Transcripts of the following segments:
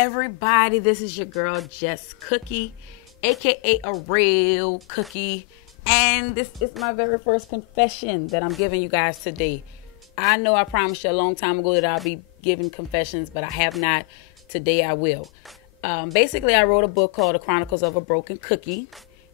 everybody, this is your girl jusCookie, aka a real cookie, and this is my very first confession that I'm giving you guys today. I know I promised you a long time ago that I'll be giving confessions, but I have not. Today I will. Basically, I wrote a book called The Chronicles of a Broken Cookie,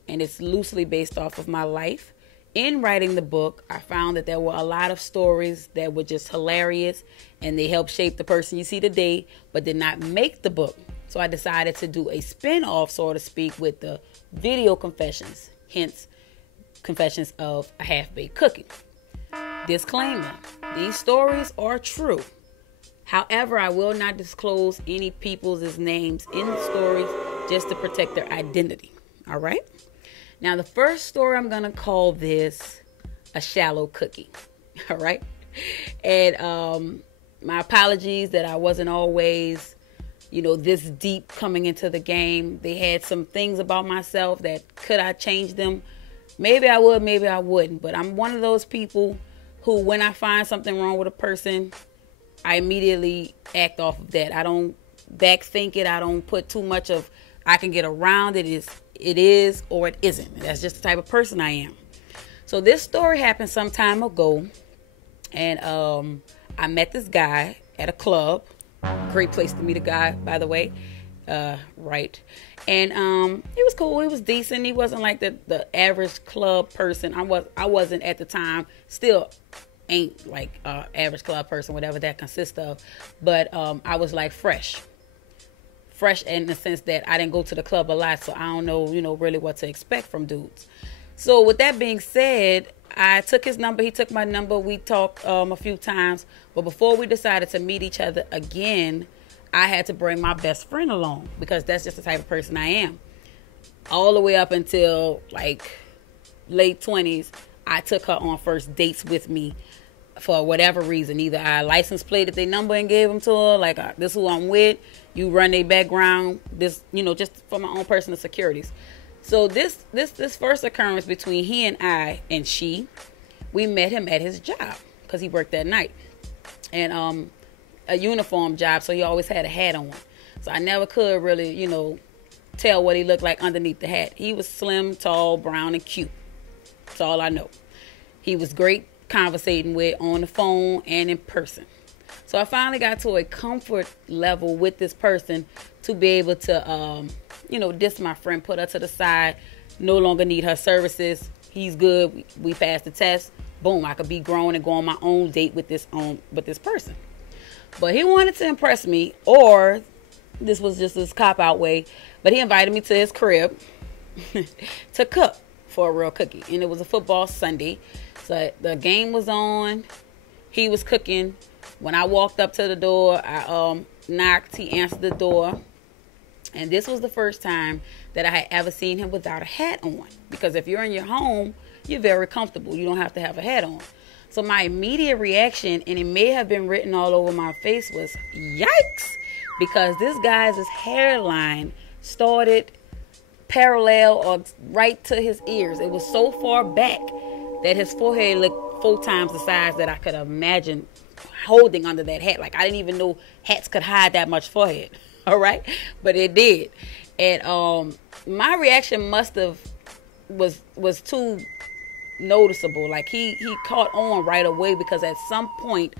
and it's loosely based off of my life. In writing the book, I found that there were a lot of stories that were just hilarious, and they helped shape the person you see today, but did not make the book. So I decided to do a spin-off, so to speak, with the video confessions, hence confessions of a half-baked cookie. Disclaimer, these stories are true. However, I will not disclose any people's names in the stories just to protect their identity. All right? Now, the first story, I'm going to call this a shallow cookie. All right? And my apologies that I wasn't always, this deep coming into the game. They had some things about myself that could I change them? Maybe I would, maybe I wouldn't. But I'm one of those people who, when I find something wrong with a person, I immediately act off of that. I don't backthink it. I don't put too much of I can get around it. It is or it isn't. That's just the type of person I am. So this story happened some time ago, and I met this guy at a club. Great place to meet a guy, by the way. Right. And he was cool. He was decent. He wasn't like the average club person. I wasn't at the time. Still ain't like average club person, whatever that consists of. But I was like fresh in the sense that I didn't go to the club a lot, so I don't know, really what to expect from dudes. So with that being said, I took his number. He took my number. We talked a few times. But before we decided to meet each other again, I had to bring my best friend along because that's just the type of person I am. All the way up until like late 20s, I took her on first dates with me for whatever reason. Either I license plated their number and gave them to her, like this is who I'm with. You run their background. This, just for my own personal securities. So this first occurrence between he and I and she, we met him at his job because he worked that night, and a uniform job, so he always had a hat on. So I never could really, tell what he looked like underneath the hat. He was slim, tall, brown, and cute. That's all I know. He was great conversating with on the phone and in person. So I finally got to a comfort level with this person to be able to, diss my friend, put her to the side, no longer need her services. He's good. We passed the test. Boom, I could be grown and go on my own date with this person. But he wanted to impress me, or this was just his cop-out way, but he invited me to his crib to cook for a real cookie. And it was a football Sunday. So the game was on. He was cooking. When I walked up to the door, I knocked. He answered the door. And this was the first time that I had ever seen him without a hat on. Because if you're in your home, you're very comfortable. You don't have to have a hat on. So my immediate reaction, and it may have been written all over my face, was yikes. Because this guy's hairline started parallel or right to his ears. It was so far back that his forehead looked 4 times the size that I could imagine holding under that hat. Like, I didn't even know hats could hide that much forehead. All right. But it did. And my reaction was too noticeable. Like he caught on right away because at some point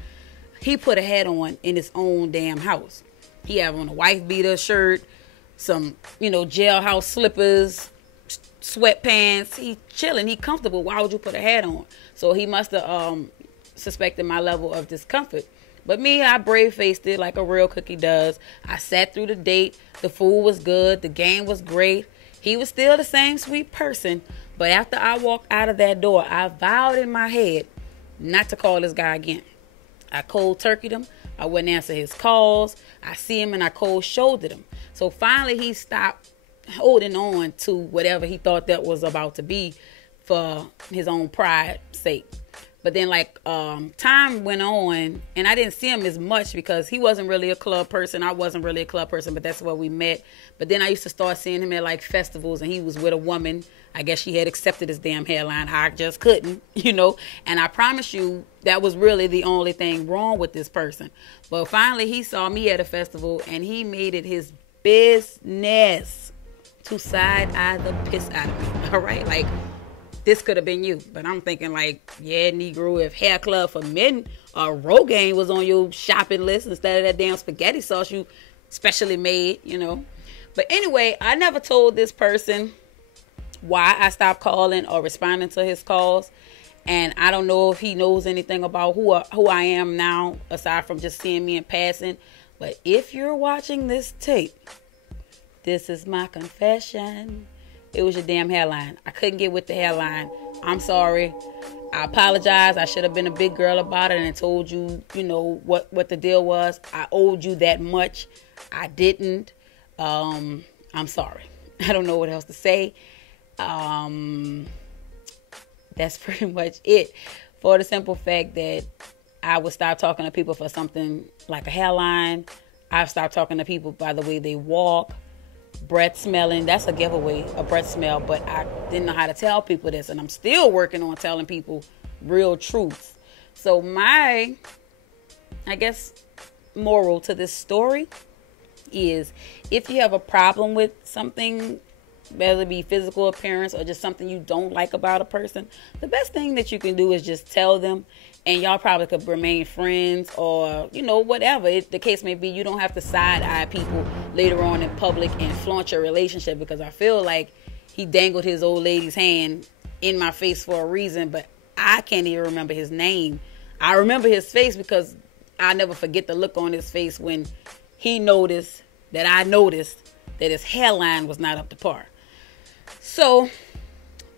he put a hat on in his own damn house. He had on a wife beater shirt, some, jailhouse slippers, sweatpants. He chilling. He comfortable. Why would you put a hat on? So he must have suspected my level of discomfort. But me, I brave-faced it like a real cookie does. I sat through the date. The food was good. The game was great. He was still the same sweet person. But after I walked out of that door, I vowed in my head not to call this guy again. I cold turkeyed him. I wouldn't answer his calls. I see him and I cold shouldered him. So finally he stopped holding on to whatever he thought that was about to be for his own pride's sake. But then like time went on, and I didn't see him as much because he wasn't really a club person. I wasn't really a club person, but that's where we met. But then I used to start seeing him at like festivals, and he was with a woman. I guess she had accepted his damn hairline. I just couldn't, you know. And I promise you, that was really the only thing wrong with this person. But finally, he saw me at a festival, and he made it his business to side-eye the piss out of me. All right? Like, this could have been you. But I'm thinking like, yeah, Negro, if Hair Club for Men or Rogaine was on your shopping list instead of that damn spaghetti sauce you specially made, you know. But anyway, I never told this person why I stopped calling or responding to his calls. And I don't know if he knows anything about who I am now, aside from just seeing me in passing. But if you're watching this tape, this is my confession. It was your damn hairline. I couldn't get with the hairline. I'm sorry. I apologize. I should have been a big girl about it and told you, you know, what the deal was. I owed you that much. I didn't. I'm sorry. I don't know what else to say. That's pretty much it, for the simple fact that I would stop talking to people for something like a hairline. I've stopped talking to people by the way they walk. Breath smelling, that's a giveaway, a breath smell, but I didn't know how to tell people this, and I'm still working on telling people real truths. So my, I guess, moral to this story is, if you have a problem with something, whether it be physical appearance or just something you don't like about a person, the best thing that you can do is just tell them, and y'all probably could remain friends, or, you know, whatever the case may be. You don't have to side-eye people later on in public and flaunt your relationship, because I feel like he dangled his old lady's hand in my face for a reason, but I can't even remember his name. I remember his face because I never forget the look on his face when he noticed that I noticed that his hairline was not up to par. So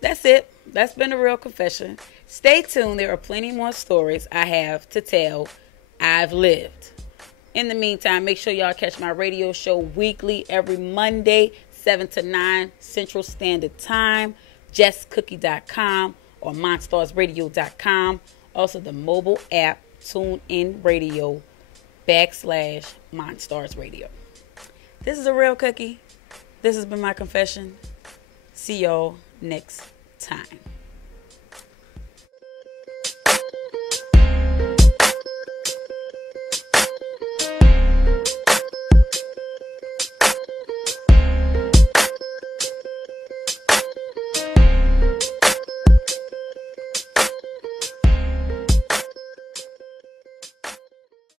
that's it. That's been a real confession. Stay tuned. There are plenty more stories I have to tell. I've lived. In the meantime, make sure y'all catch my radio show weekly every Monday, 7 to 9 Central Standard Time, jusCookie.com or monstarsradio.com. Also the mobile app, TuneIn Radio /MonstarsRadio. This is a real cookie. This has been my confession. See y'all next time.